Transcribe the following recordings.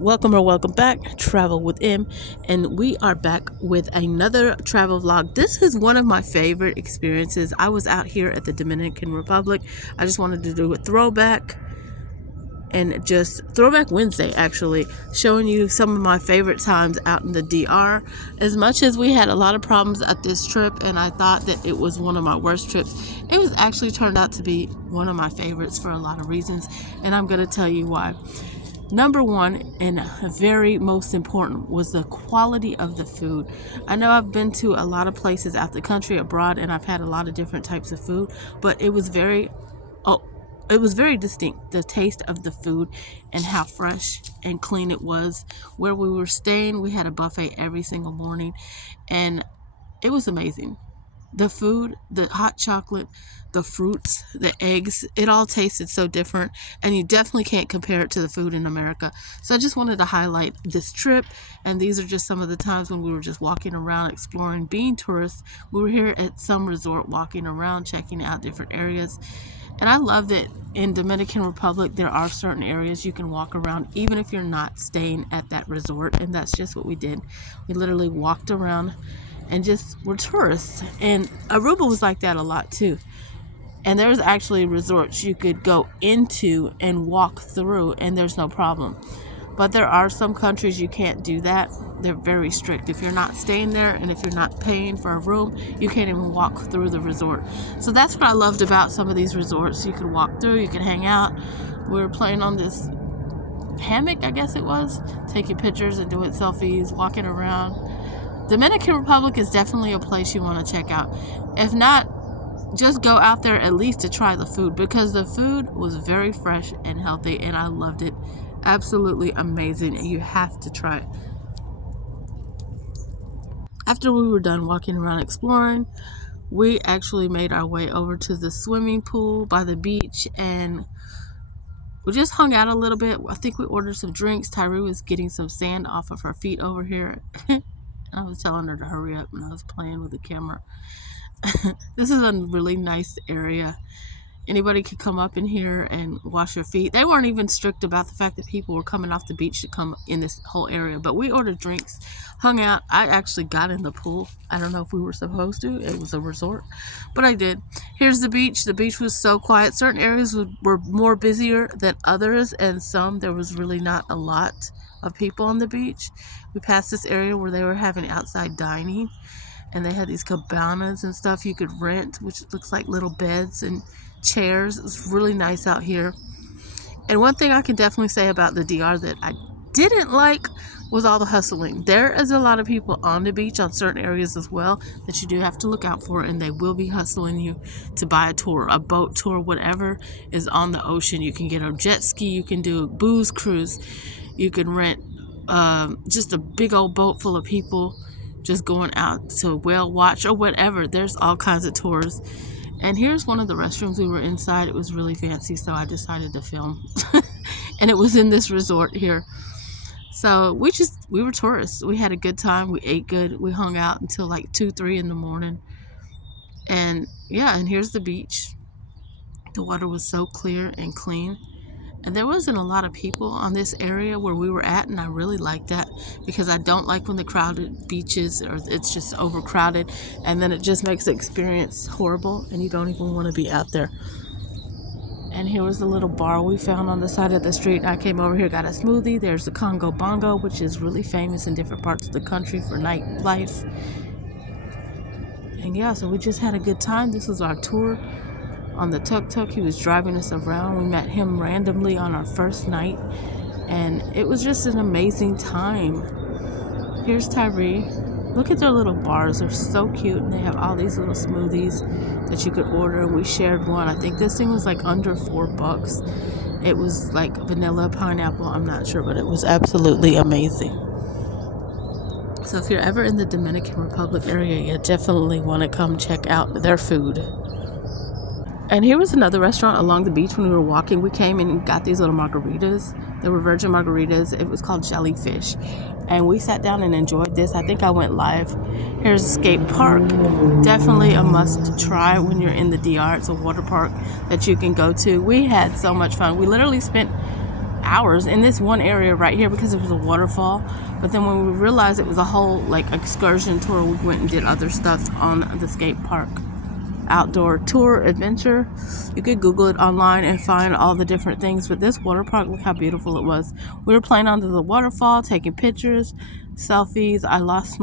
Welcome or welcome back, Travel with M, and we are back with another travel vlog. This is one of my favorite experiences. I was out here at the Dominican Republic. I just wanted to do a throwback and just throwback Wednesday, actually, showing you some of my favorite times out in the DR. As much as we had a lot of problems at this trip and I thought that it was one of my worst trips, it was actually turned out to be one of my favorites for a lot of reasons, and I'm going to tell you why. Number one, and very most important, was the quality of the food. I know I've been to a lot of places out the country, abroad, and I've had a lot of different types of food, but it was very distinct, the taste of the food and how fresh and clean it was. Where we were staying, we had a buffet every single morning, and it was amazing. The food, the hot chocolate, the fruits, the eggs, it all tasted so different, and you definitely can't compare it to the food in America. So I just wanted to highlight this trip, and these are just some of the times when we were just walking around, exploring, being tourists. We were here at some resort, walking around, checking out different areas. And I love that in Dominican Republic, there are certain areas you can walk around, even if you're not staying at that resort, and that's just what we did. We literally walked around and just were tourists. And Aruba was like that a lot too. And there's actually resorts you could go into and walk through, and there's no problem. But there are some countries you can't do that. They're very strict. If you're not staying there and if you're not paying for a room, you can't even walk through the resort. So that's what I loved about some of these resorts. You could walk through, you could hang out. We were playing on this hammock, I guess it was, taking pictures and doing selfies, walking around. Dominican Republic is definitely a place you want to check out. If not, just go out there at least to try the food, because the food was very fresh and healthy, and I loved it. Absolutely amazing, and you have to try it. After we were done walking around exploring, we actually made our way over to the swimming pool by the beach, and we just hung out a little bit. I think we ordered some drinks. Tyree was getting some sand off of her feet over here. I was telling her to hurry up, and I was playing with the camera. This is a really nice area. Anybody could come up in here and wash their feet. They weren't even strict about the fact that people were coming off the beach to come in this whole area. But we ordered drinks, hung out. I actually got in the pool. I don't know if we were supposed to. It was a resort, but I did. Here's the beach. The beach was so quiet. Certain areas were more busier than others, and some there was really not a lot of people on the beach. We passed this area where they were having outside dining, and they had these cabanas and stuff you could rent, which looks like little beds and chairs. It was really nice out here. And one thing I can definitely say about the DR that I didn't like was all the hustling. There is a lot of people on the beach on certain areas as well that you do have to look out for, and they will be hustling you to buy a tour, a boat tour, whatever is on the ocean. You can get a jet ski, you can do a booze cruise, you can rent just a big old boat full of people just going out to whale watch or whatever. There's all kinds of tours. And here's one of the restrooms. We were inside. It was really fancy, so I decided to film. And it was in this resort here. So we were tourists. We had a good time. We ate good. We hung out until like 2, 3 in the morning. And yeah, and here's the beach. The water was so clear and clean. And there wasn't a lot of people on this area where we were at, and I really liked that, because I don't like when the crowded beaches or it's just overcrowded, and then it just makes the experience horrible and you don't even want to be out there. And here was the little bar we found on the side of the street. I came over here, got a smoothie. There's the Congo Bongo, which is really famous in different parts of the country for nightlife. And yeah, so we just had a good time. This was our tour on the tuk-tuk. He was driving us around. We met him randomly on our first night, and it was just an amazing time. Here's Tyree. Look at their little bars. They're so cute, and they have all these little smoothies that you could order, and we shared one. I think this thing was like under $4. It was like vanilla pineapple, I'm not sure, but it was absolutely amazing. So if you're ever in the Dominican Republic area, you definitely want to come check out their food. And here was another restaurant along the beach. When we were walking, we came and got these little margaritas. They were virgin margaritas. It was called Jellyfish. And we sat down and enjoyed this. I think I went live. Here's Skate Park. Definitely a must try when you're in the DR. It's a water park that you can go to. We had so much fun. We literally spent hours in this one area right here because it was a waterfall. But then when we realized it was a whole like excursion tour, we went and did other stuff on the skate park. Outdoor tour adventure. You could Google it online and find all the different things. But this water park, look how beautiful it was. We were playing under the waterfall, taking pictures, selfies. I lost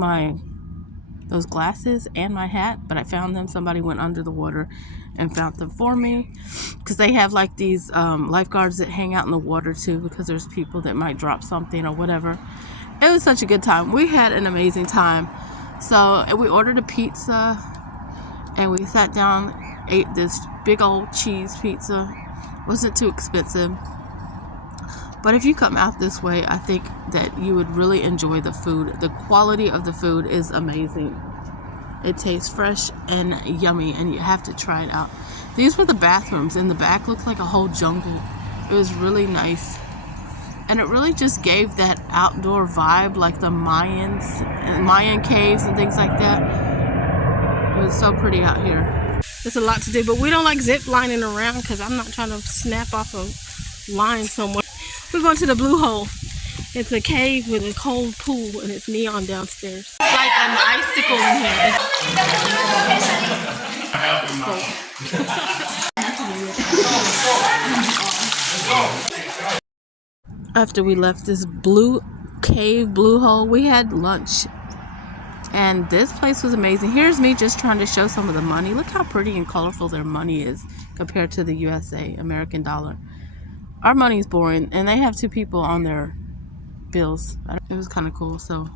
those glasses and my hat, but I found them. Somebody went under the water and found them for me, because they have like these lifeguards that hang out in the water too, because there's people that might drop something or whatever. It was such a good time. We had an amazing time. So we ordered a pizza and we sat down, ate this big old cheese pizza. Wasn't too expensive. But if you come out this way, I think that you would really enjoy the food. The quality of the food is amazing. It tastes fresh and yummy, and you have to try it out. These were the bathrooms. In the back looked like a whole jungle. It was really nice. And it really just gave that outdoor vibe, like the Mayan caves and things like that. It was so pretty out here. There's a lot to do, but we don't like zip lining around because I'm not trying to snap off a line somewhere. We're going to the Blue Hole. It's a cave with a cold pool and it's neon downstairs. It's like an icicle in here. After we left this blue hole, we had lunch. And this place was amazing. Here's me just trying to show some of the money. Look how pretty and colorful their money is compared to the USA, American dollar. Our money is boring, and they have 2 people on their bills. It was kind of cool. So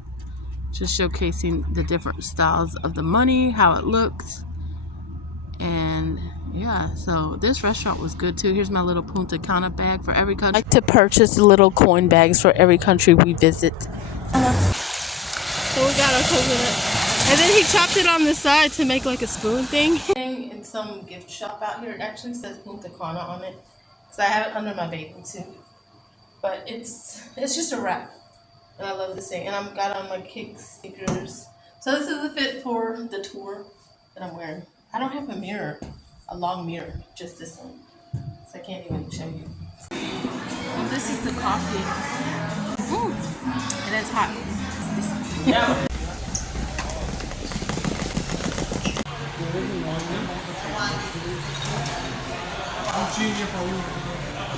just showcasing the different styles of the money, how it looks. And yeah, so this restaurant was good too. Here's my little Punta Cana bag for every country. I like to purchase little coin bags for every country we visit. So we got our coconut. And then he chopped it on the side to make like a spoon thing. In some gift shop out here, it actually says Punta Cana on it. Because I have it under my bathing suit. But it's just a wrap. And I love this thing. And I've got on my kicks, sneakers. So this is the fit for the tour that I'm wearing. I don't have a mirror, a long mirror, just this one. So I can't even show you. And this is the coffee. And it's hot. Yeah.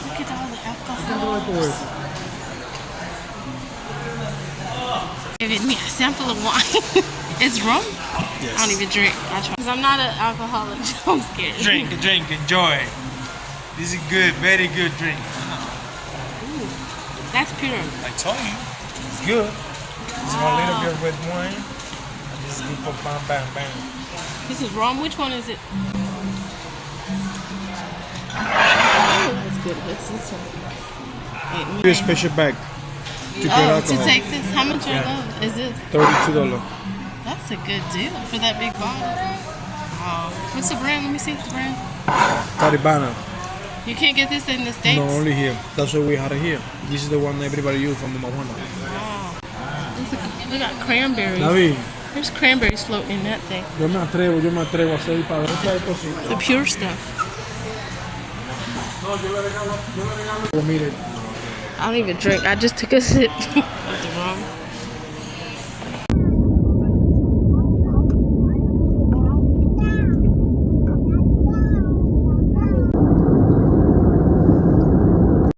Look at all the alcohol. Giving me a sample of wine. It's rum? Yes. I don't even drink. Because I'm not an alcoholic. I'm scared. Drink, enjoy. This is good, very good drink. Ooh, that's pure. I told you, it's good. It's a little bit of red wine. And this is good for bam, bam, bam. This is rum. Which one is it? Oh, that's good. What's this one? Here's a special bag. To take this? How much are those? Is it? $32. That's a good deal for that big bottle. What's the brand? Let me see the brand. Caribana. You can't get this in the States? No, only here. That's why we had it here. This is the one everybody uses from the marijuana. Wow. We got cranberries. David. There's cranberries floating in that thing. Yo me atrevo a hacer para otra cosita. The pure stuff. Mire. I don't even drink. I just took a sip of the